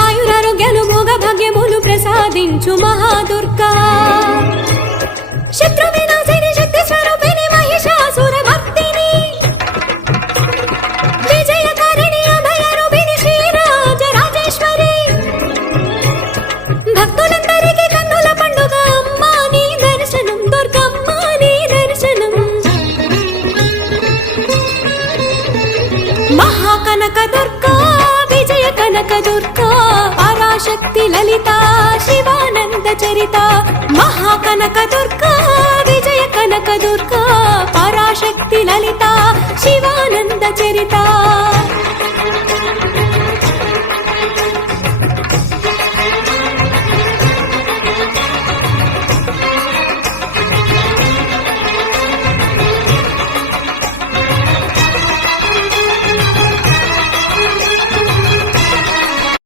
ఆయురారోగ్యాలు భోగ భాగ్యములు ప్రసాదించు మహాదుర్గా శత్రు వినాశిని శక్తి స్వరూపిణి మహిషాసుర భక్తిని విజయకారిణి అభయరూపిణి శ్రీరాజ రాజేశ్వరి భక్తులందరికీ కన్నుల పండుగ అమ్మా నీ దర్శనం దుర్గమ్మ నీ దర్శనం మహాకనక దుర్గా విజయ కనక దుర్గా పరాశక్తి లలిత శివానంద చరిత మహాకనక దుర్గా విజయ కనక దుర్గా పరాశక్తి లలిత శివానంద చరిత